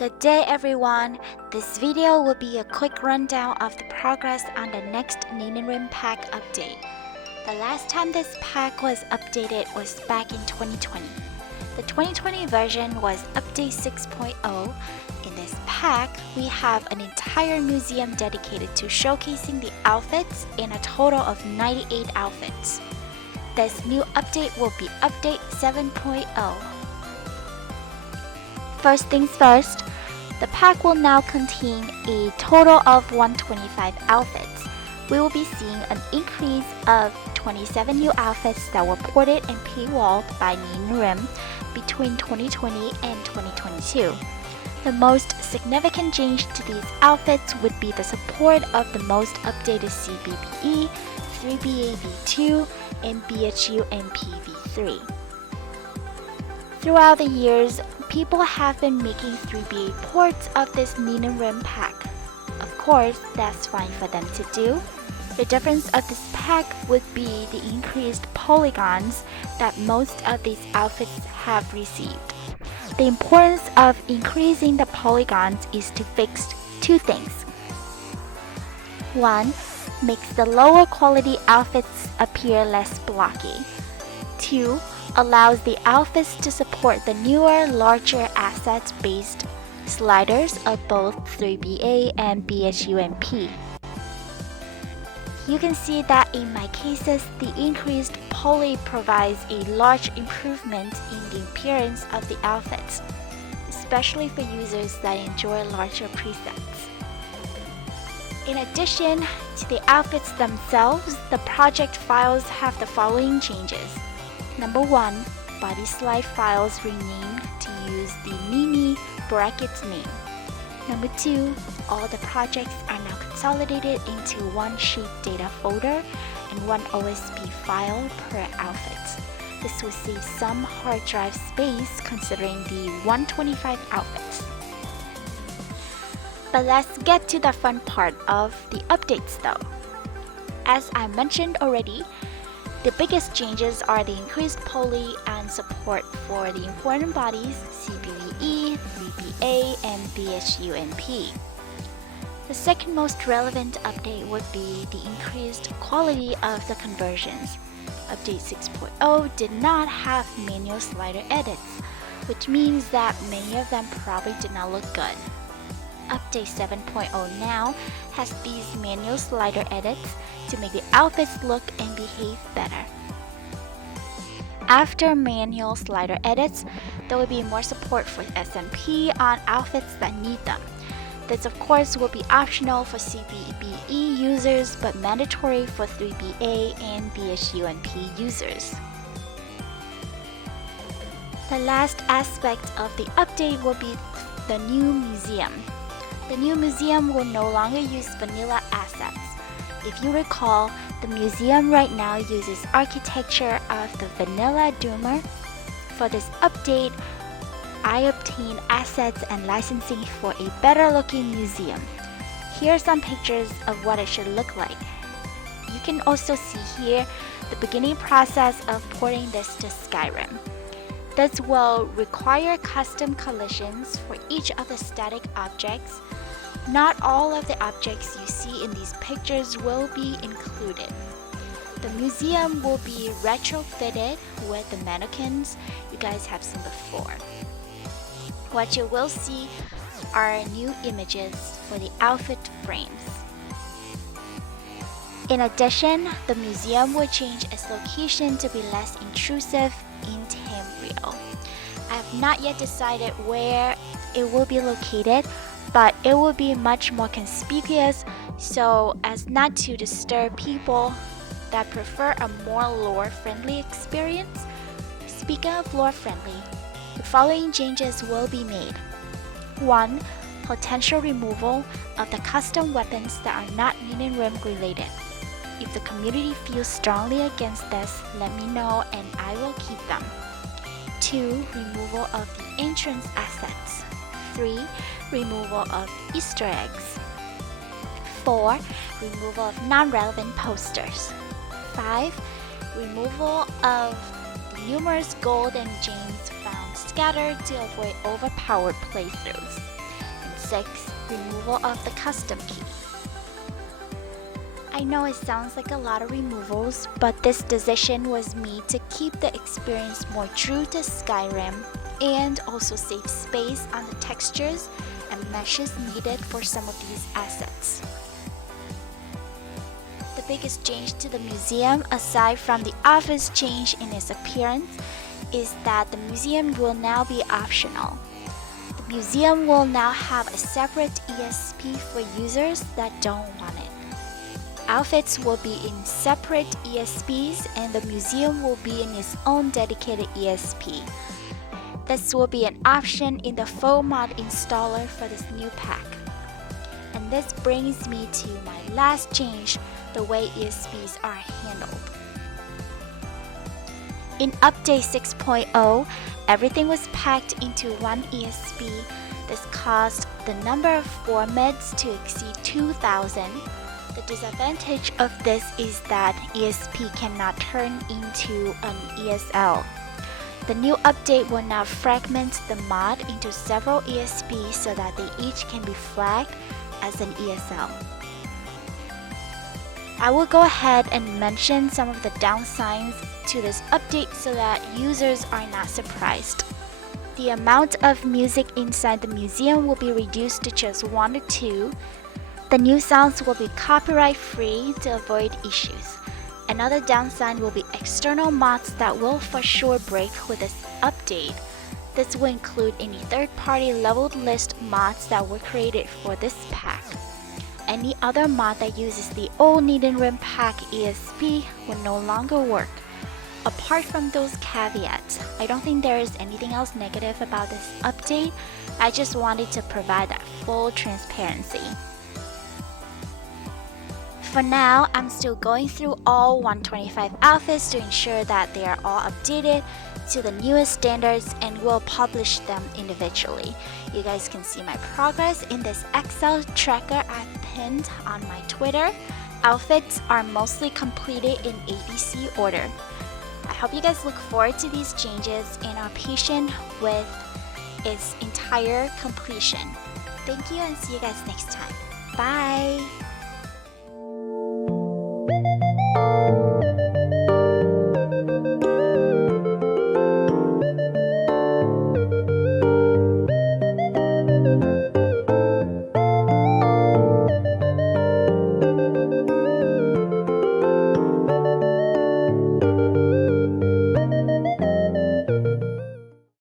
Good day everyone! This video will be a quick rundown of the progress on the next Ninirim pack update. The last time this pack was updated was back in 2020. The 2020 version was update 6.0. In this pack, we have an entire museum dedicated to showcasing the outfits in a total of 98 outfits. This new update will be update 7.0. First things first, the pack will now contain a total of 125 outfits. We will be seeing an increase of 27 new outfits that were ported and paywalled by Ninirim between 2020 and 2022. The most significant change to these outfits would be the support of the most updated CBBE, 3BA V2, and BHU MPV3. Throughout the years, people have been making 3BA ports of this Ninirim pack. Of course, that's fine for them to do. The difference of this pack would be the increased polygons that most of these outfits have received. The importance of increasing the polygons is to fix two things. One, makes the lower quality outfits appear less blocky. Two, allows the outfits to support the newer, larger asset-based sliders of both 3BA and BHUMP. You can see that in my cases, the increased poly provides a large improvement in the appearance of the outfits, especially for users that enjoy larger presets. In addition to the outfits themselves, the project files have the following changes. Number 1, body slide files renamed to use the Nini brackets name. Number 2, all the projects are now consolidated into one sheet data folder and one OSP file per outfit. This will save some hard drive space considering the 125 outfits. But let's get to the fun part of the updates though. As I mentioned already, the biggest changes are the increased poly and support for the important bodies CBVE, 3BA, and BHUMP. The second most relevant update would be the increased quality of the conversions. Update 6.0 did not have manual slider edits, which means that many of them probably did not look good. Update 7.0 now has these manual slider edits to make the outfits look and behave better. After manual slider edits, there will be more support for SMP on outfits that need them. This of course will be optional for CBBE users but mandatory for 3BA and BHUMP users. The last aspect of the update will be the new museum. The new museum will no longer use vanilla assets. If you recall, the museum right now uses architecture of the vanilla Doomer. For this update, I obtained assets and licensing for a better looking museum. Here are some pictures of what it should look like. You can also see here the beginning process of porting this to Skyrim. This will require custom collisions for each of the static objects. Not all of the objects you see in these pictures will be included. The museum will be retrofitted with the mannequins you guys have seen before. What you will see are new images for the outfit frames. In addition, the museum will change its location to be less intrusive in Tamriel. I have not yet decided where it will be located, but it will be much more conspicuous so as not to disturb people that prefer a more lore-friendly experience. Speaking of lore-friendly, the following changes will be made. 1. Potential removal of the custom weapons that are not Ninirim related. If the community feels strongly against this, let me know and I will keep them. 2. Removal of the entrance assets. 3. Removal of Easter eggs. 4. Removal of non-relevant posters. 5. Removal of the numerous gold and gems found scattered to avoid overpowered playthroughs. 6. Removal of the custom key. I know it sounds like a lot of removals, but this decision was made to keep the experience more true to Skyrim and also save space on the textures and meshes needed for some of these assets. The biggest change to the museum, aside from the office change in its appearance, is that the museum will now be optional. The museum will now have a separate ESP for users that don't want it. Outfits will be in separate ESPs and the museum will be in its own dedicated ESP. This will be an option in the full mod installer for this new pack. And this brings me to my last change, the way ESPs are handled. In Update 6.0, everything was packed into one ESP. This caused the number of formats to exceed 2,000. The disadvantage of this is that ESP cannot turn into an ESL. The new update will now fragment the mod into several ESPs so that they each can be flagged as an ESL. I will go ahead and mention some of the downsides to this update so that users are not surprised. The amount of music inside the museum will be reduced to just 1 or 2. The new sounds will be copyright free to avoid issues. Another downside will be external mods that will for sure break with this update. This will include any third-party leveled list mods that were created for this pack. Any other mod that uses the old Ninirim pack ESP will no longer work. Apart from those caveats, I don't think there is anything else negative about this update. I just wanted to provide that full transparency. For now, I'm still going through all 125 outfits to ensure that they are all updated to the newest standards and will publish them individually. You guys can see my progress in this Excel tracker I've pinned on my Twitter. Outfits are mostly completed in ABC order. I hope you guys look forward to these changes and are patient with its entire completion. Thank you and see you guys next time. Bye!